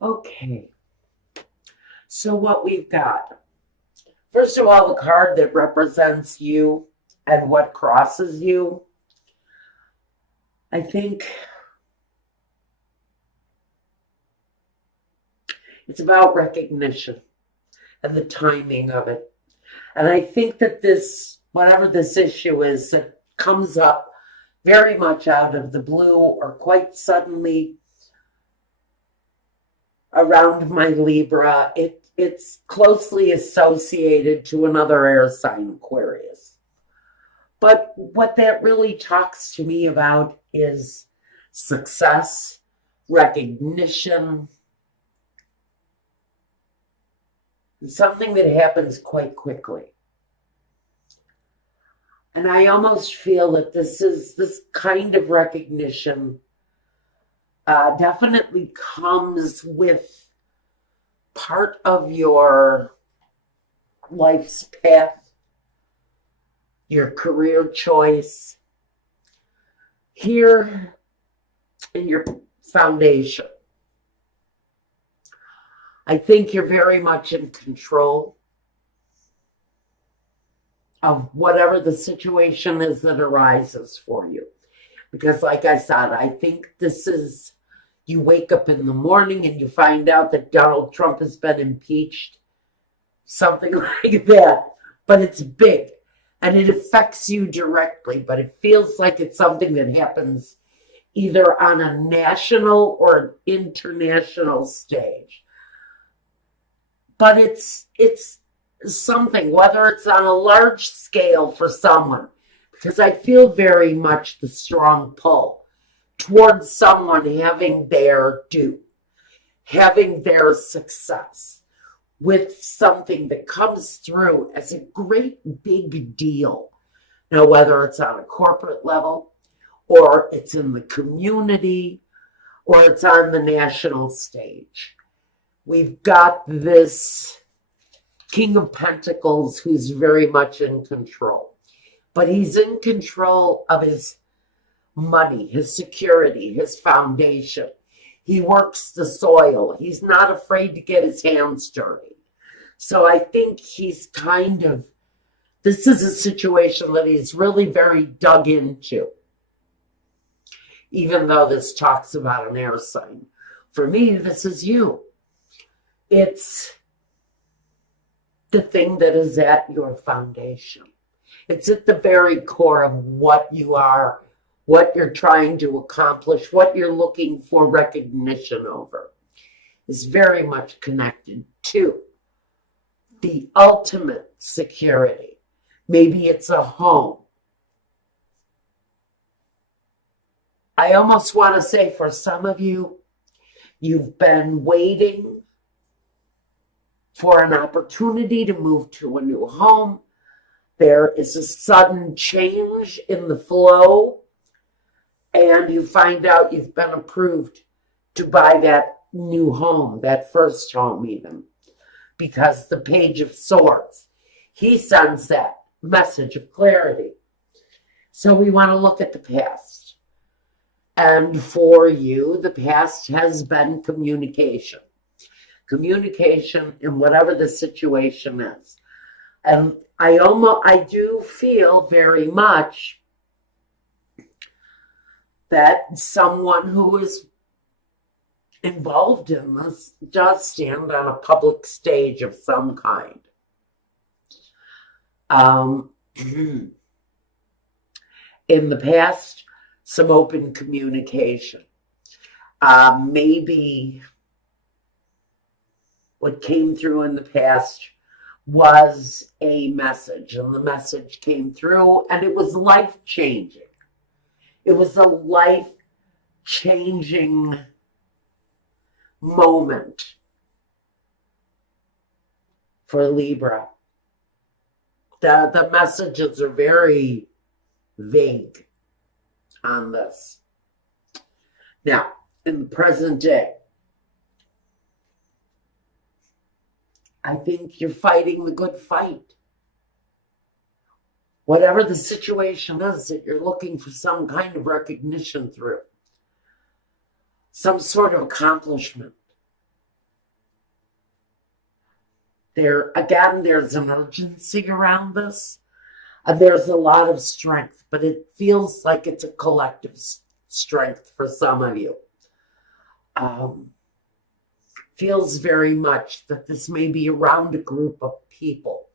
Okay, so what we've got, first of all, the card that represents you and what crosses you. I think it's about recognition and the timing of it. And I think that this, whatever this issue is that comes up very much out of the blue or quite suddenly around my Libra, it's closely associated to another air sign, Aquarius. But what that really talks to me about is success, recognition, something that happens quite quickly. And I almost feel that this kind of recognition definitely comes with part of your life's path, your career choice, here in your foundation. I think you're very much in control of whatever the situation is that arises for you. Because, like I said, I think this is, you wake up in the morning and you find out that Donald Trump has been impeached, something like that. But it's big and it affects you directly, but it feels like it's something that happens either on a national or an international stage. But it's something, whether it's on a large scale for someone, because I feel very much the strong pull towards someone having their due, having their success with something that comes through as a great big deal. Now, whether it's on a corporate level, or it's in the community, or it's on the national stage. We've got this King of Pentacles who's very much in control. But he's in control of his money, his security, his foundation. He works the soil. He's not afraid to get his hands dirty. So I think he's kind of, this is a situation that he's really very dug into. Even though this talks about an air sign. For me, this is you. It's the thing that is at your foundation. It's at the very core of what you are, what you're trying to accomplish, what you're looking for recognition over. Is very much connected to the ultimate security. Maybe it's a home. I almost want to say for some of you, you've been waiting for an opportunity to move to a new home. There is a sudden change in the flow, and you find out you've been approved to buy that new home, that first home even, because the Page of Swords, he sends that message of clarity. So we want to look at the past. And for you, the past has been communication. Communication in whatever the situation is. And I do feel very much that someone who is involved in this does stand on a public stage of some kind. In the past, some open communication. Maybe what came through in the past was a message, and the message came through, and it was life-changing. It was a life-changing moment for Libra. The messages are very vague on this. Now, in the present day, I think you're fighting the good fight. Whatever the situation is that you're looking for some kind of recognition through, some sort of accomplishment. There's an urgency around this, and there's a lot of strength, but it feels like it's a collective strength for some of you. Feels very much that this may be around a group of people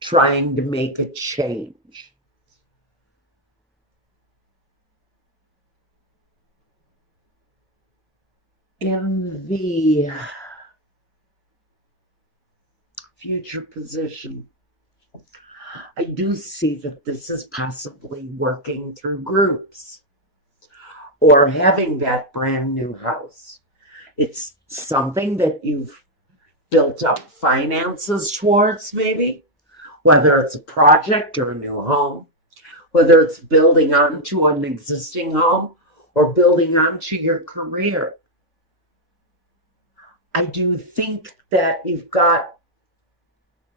trying to make a change. In the future position, I do see that this is possibly working through groups or having that brand new house. It's something that you've built up finances towards, maybe, whether it's a project or a new home, whether it's building onto an existing home or building onto your career. I do think that you've got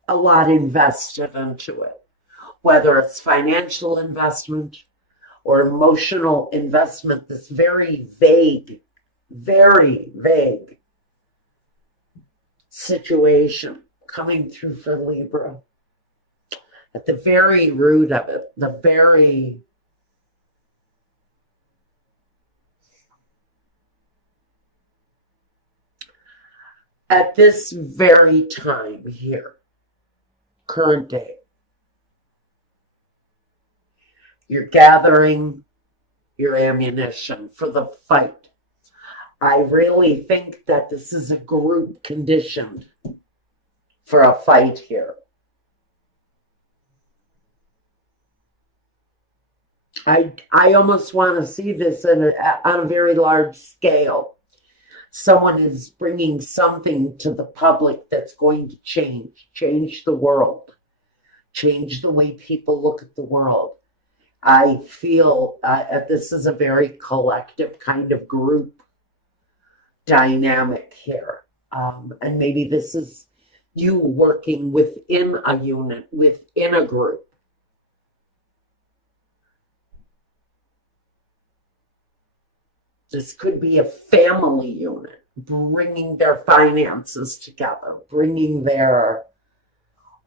a lot invested into it, whether it's financial investment or emotional investment, this very vague situation coming through for Libra. At the very root of it, at this very time here, current day, you're gathering your ammunition for the fight. I really think that this is a group conditioned for a fight here. I almost want to see this on a very large scale. Someone is bringing something to the public that's going to change the world, change the way people look at the world. I feel this is a very collective kind of group dynamic here. And maybe this is you working within a unit, within a group. This could be a family unit, bringing their finances together, bringing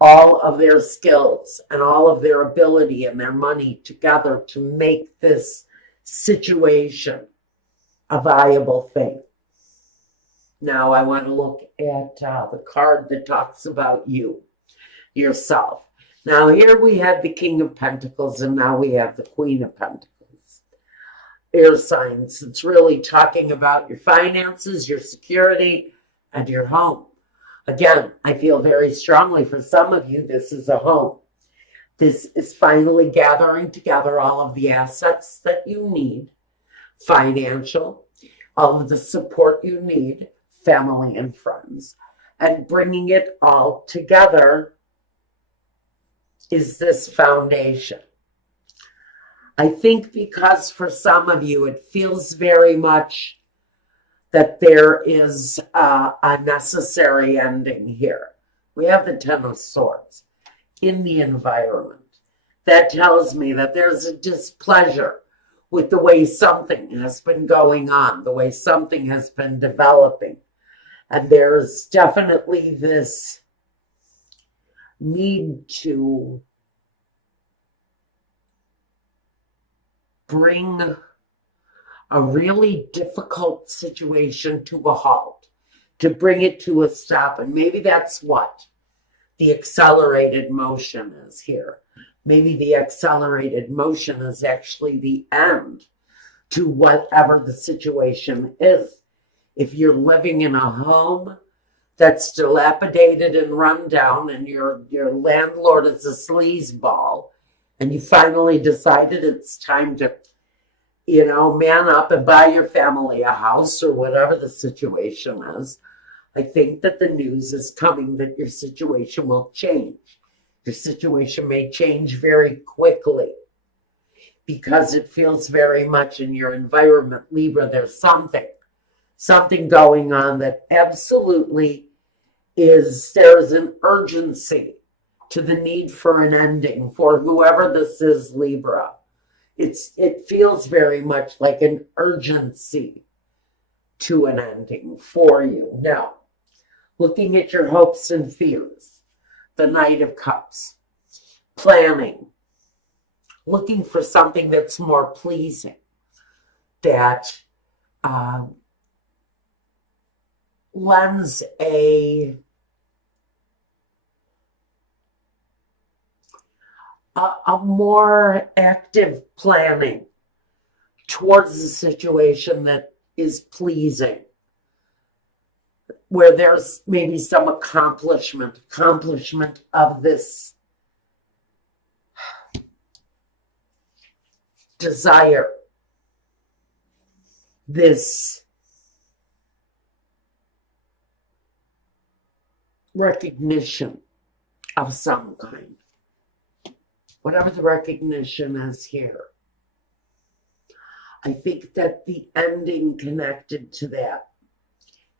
all of their skills and all of their ability and their money together to make this situation a viable thing. Now I want to look at the card that talks about yourself. Now here we have the King of Pentacles, and now we have the Queen of Pentacles. Air signs. It's really talking about your finances, your security, and your home. Again, I feel very strongly for some of you, this is a home. This is finally gathering together all of the assets that you need, financial, all of the support you need, family and friends, and bringing it all together is this foundation. I think because for some of you, it feels very much that there is a necessary ending here. We have the Ten of Swords in the environment. That tells me that there's a displeasure with the way something has been going on, the way something has been developing. And there's definitely this need to bring a really difficult situation to a halt, to bring it to a stop. And maybe that's what the accelerated motion is here. Maybe the accelerated motion is actually the end to whatever the situation is. If you're living in a home that's dilapidated and run down and your landlord is a sleazeball, and you finally decided it's time to, man up and buy your family a house or whatever the situation is, I think that the news is coming that your situation will change. Your situation may change very quickly because it feels very much in your environment, Libra, there's something going on that absolutely there's an urgency to the need for an ending for whoever this is, Libra. It feels very much like an urgency to an ending for you. Now, looking at your hopes and fears, the Knight of Cups, planning, looking for something that's more pleasing, that lends a more active planning towards the situation that is pleasing, where there's maybe some accomplishment of this desire, this recognition of some kind. Whatever the recognition is here. I think that the ending connected to that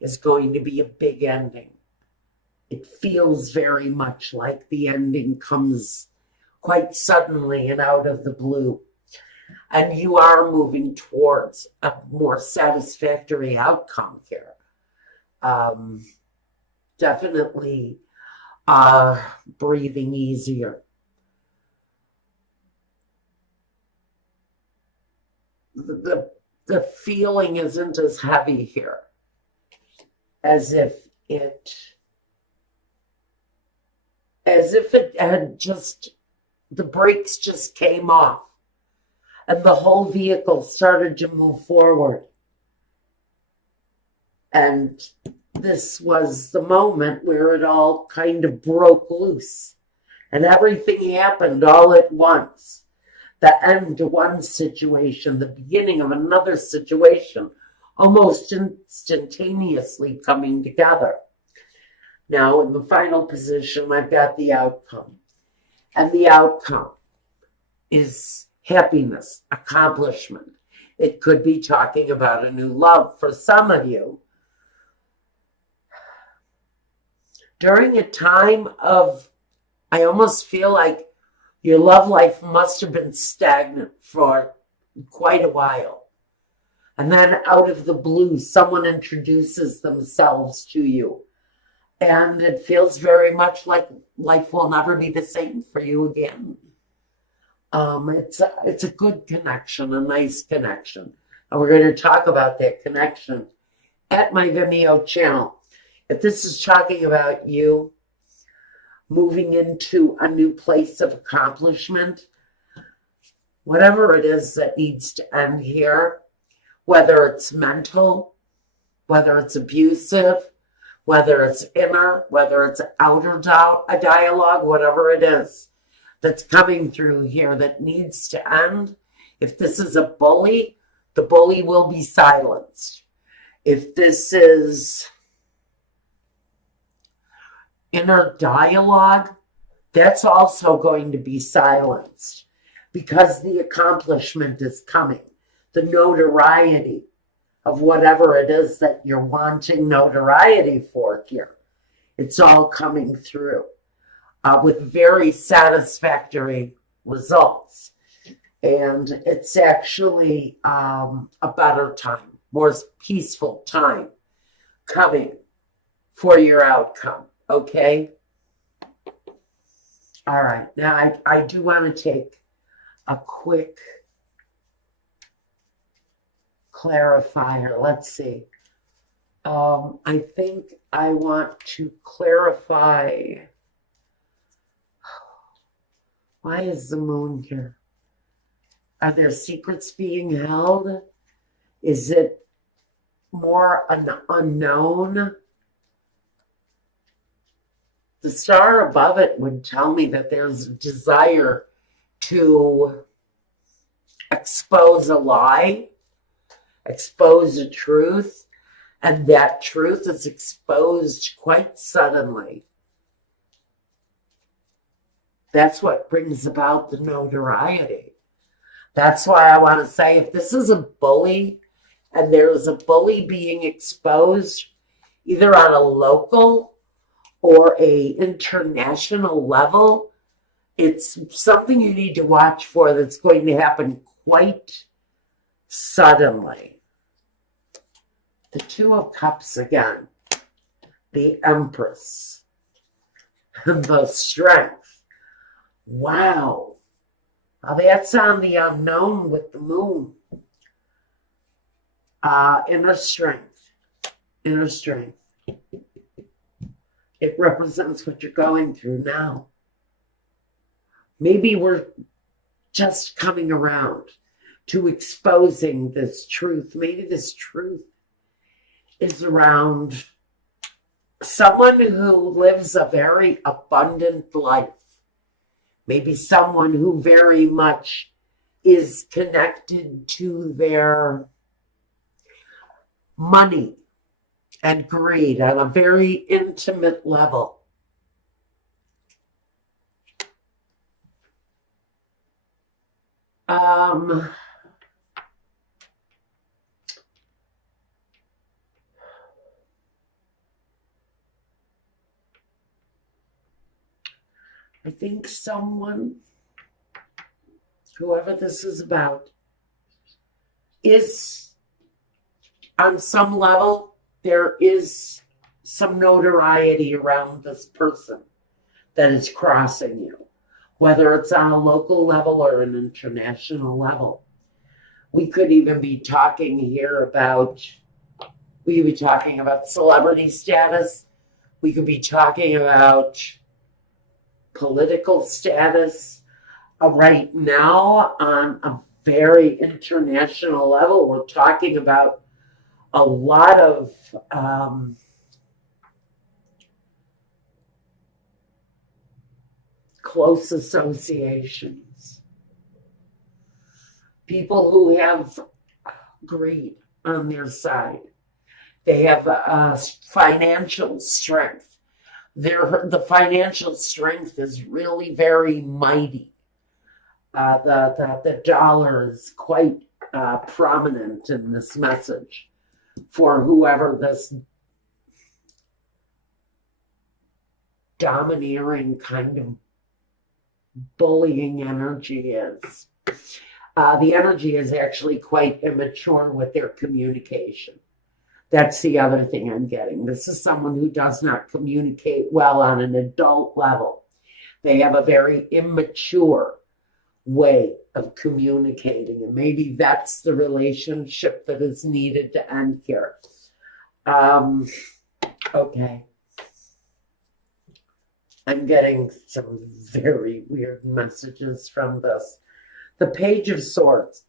is going to be a big ending. It feels very much like the ending comes quite suddenly and out of the blue. And you are moving towards a more satisfactory outcome here. Definitely breathing easier. The feeling isn't as heavy here, as if it had just, the brakes just came off and the whole vehicle started to move forward. And this was the moment where it all kind of broke loose and everything happened all at once. The end to one situation, the beginning of another situation, almost instantaneously coming together. Now, in the final position, I've got the outcome. And the outcome is happiness, accomplishment. It could be talking about a new love for some of you. During a time of, I almost feel like your love life must have been stagnant for quite a while. And then out of the blue, someone introduces themselves to you. And it feels very much like life will never be the same for you again. It's a good connection, a nice connection. And we're going to talk about that connection at my Vimeo channel. If this is talking about you moving into a new place of accomplishment, whatever it is that needs to end here, whether it's mental, whether it's abusive, whether it's inner, whether it's outer a dialogue, whatever it is that's coming through here that needs to end. If this is a bully, the bully will be silenced. If this is inner dialogue, that's also going to be silenced because the accomplishment is coming. The notoriety of whatever it is that you're wanting notoriety for here, it's all coming through with very satisfactory results. And it's actually a better time, more peaceful time coming for your outcome. Okay? All right. Now, I do want to take a quick clarifier. Let's see. I think I want to clarify. Why is the moon here? Are there secrets being held? Is it more an unknown? The star above it would tell me that there's a desire to expose a lie, expose a truth, and that truth is exposed quite suddenly. That's what brings about the notoriety. That's why I want to say, if this is a bully and there's a bully being exposed, either on a local or a international level, it's something you need to watch for that's going to happen quite suddenly. The Two of Cups again. the Empress, and the Strength. Wow. Now that's on the unknown with the moon. Inner strength. Inner strength. It represents what you're going through now. Maybe we're just coming around to exposing this truth. Maybe this truth is around someone who lives a very abundant life. Maybe someone who very much is connected to their money and greed on a very intimate level. I think someone, whoever this is about, is on some level, there is some notoriety around this person that is crossing you, whether it's on a local level or an international level. We could even be talking here about, we could be talking about celebrity status. We could be talking about political status. Right now, on a very international level, we're talking about a lot of close associations. People who have greed on their side. They have financial strength. The financial strength is really very mighty. The dollar is quite prominent in this message for whoever this domineering kind of bullying energy is. The energy is actually quite immature with their communication. That's the other thing I'm getting. This is someone who does not communicate well on an adult level. They have a very immature way of communicating, and maybe that's the relationship that is needed to end here. Okay. I'm getting some very weird messages from this. The Page of Swords.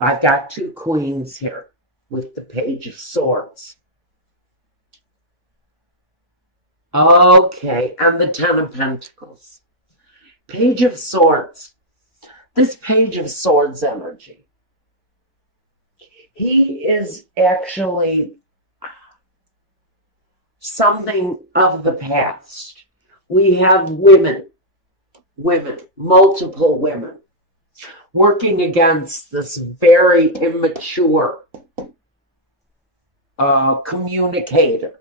I've got two queens here with the Page of Swords. Okay, and the Ten of Pentacles. Page of Swords. This Page of Swords energy. He is actually something of the past. We have women, multiple women, working against this very immature communicator.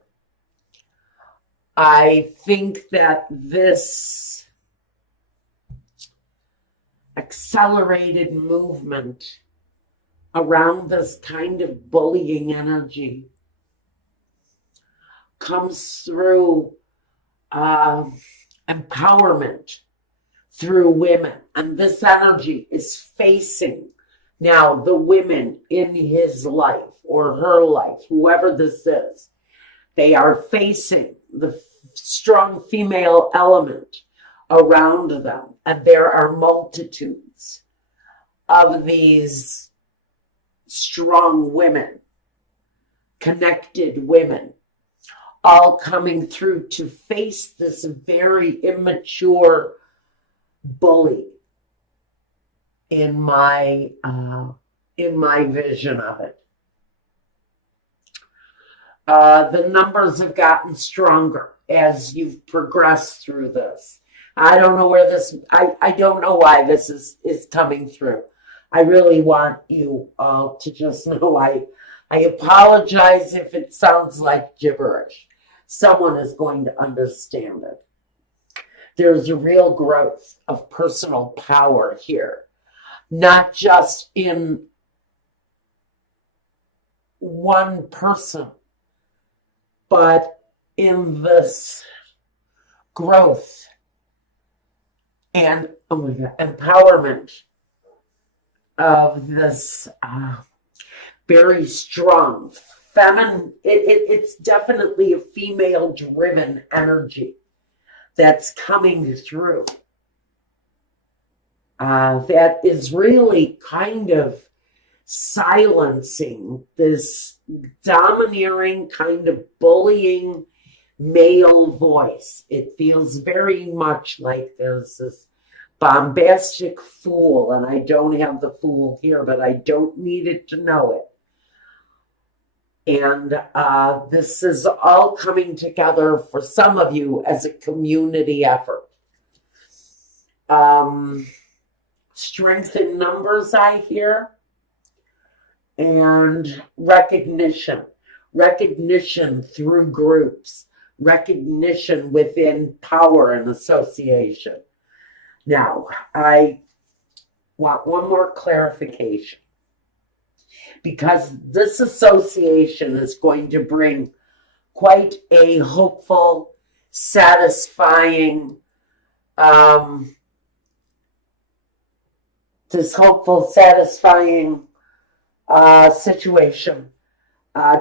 I think that this accelerated movement around this kind of bullying energy comes through empowerment through women. And this energy is facing now the women in his life or her life, whoever this is. They are facing the strong female element around them. And there are multitudes of these strong women, connected women, all coming through to face this very immature bully in my vision of it. The numbers have gotten stronger as you've progressed through this. I don't know where this, I don't know why this is coming through. I really want you all to just know I apologize if it sounds like gibberish. Someone is going to understand it. There's a real growth of personal power here, not just in one person, but in this growth and empowerment of this very strong feminine, it's definitely a female driven energy that's coming through, that is really kind of silencing this domineering, kind of bullying male voice. It feels very much like there's this bombastic fool, and I don't have the fool here, but I don't need it to know it. And this is all coming together for some of you as a community effort. Strength in numbers, I hear, and recognition through groups, recognition within power and association. Now, I want one more clarification, because this association is going to bring quite a hopeful, satisfying, situation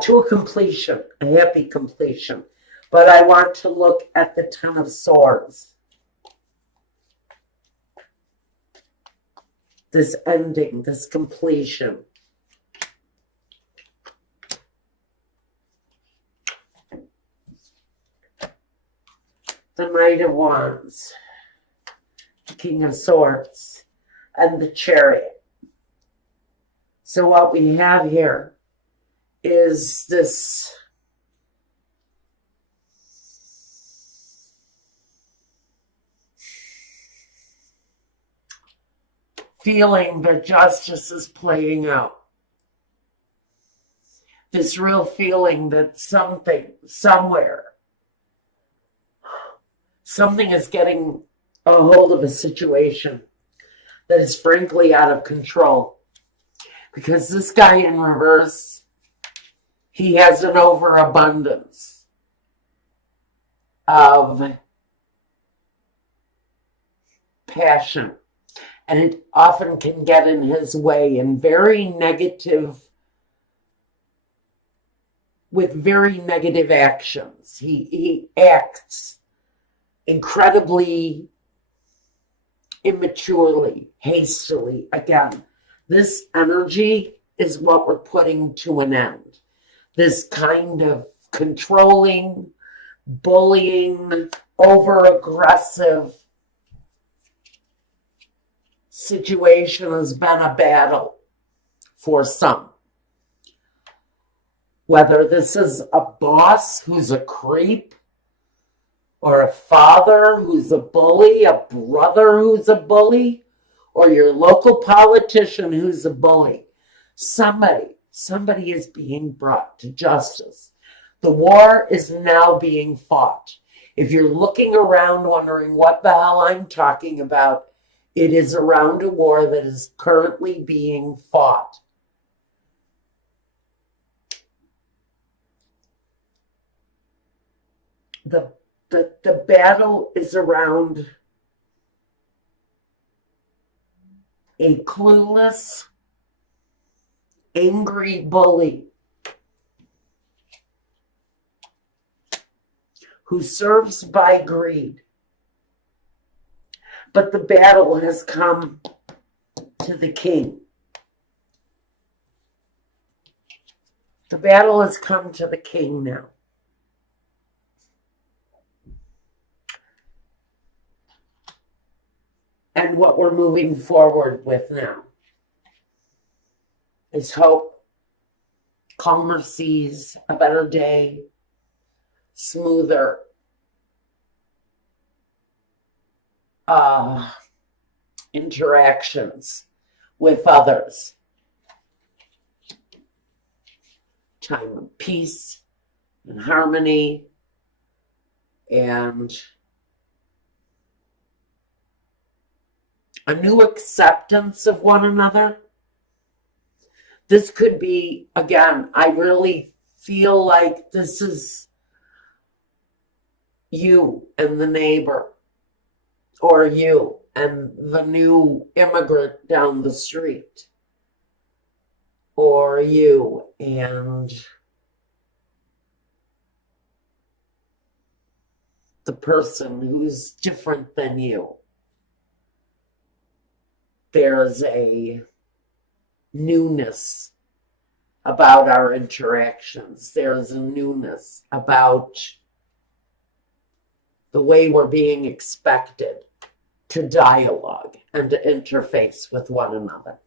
to a completion, a happy completion. But I want to look at the Ten of Swords. This ending, this completion. The Knight of Wands, the King of Swords, and the Chariot. So what we have here is this feeling that justice is playing out. This real feeling that something, somewhere, something is getting a hold of a situation that is frankly out of control. Because this guy in reverse, he has an overabundance of passion. And it often can get in his way in very negative, with very negative actions. He acts incredibly immaturely, hastily. Again, this energy is what we're putting to an end. This kind of controlling, bullying, over-aggressive situation has been a battle for some. Whether this is a boss who's a creep, or a father who's a bully, a brother who's a bully, or your local politician who's a bully. Somebody is being brought to justice. The war is now being fought. If you're looking around wondering what the hell I'm talking about, it is around a war that is currently being fought. The battle is around a clueless, angry bully who serves by greed. But the battle has come to the king. The battle has come to the king now. And what we're moving forward with now is hope, calmer seas, a better day, smoother interactions with others. Time of peace and harmony and a new acceptance of one another. This could be, again, I really feel like this is you and the neighbor, or you and the new immigrant down the street, or you and the person who's different than you. There's a newness about our interactions. There's a newness about the way we're being expected to dialogue and to interface with one another.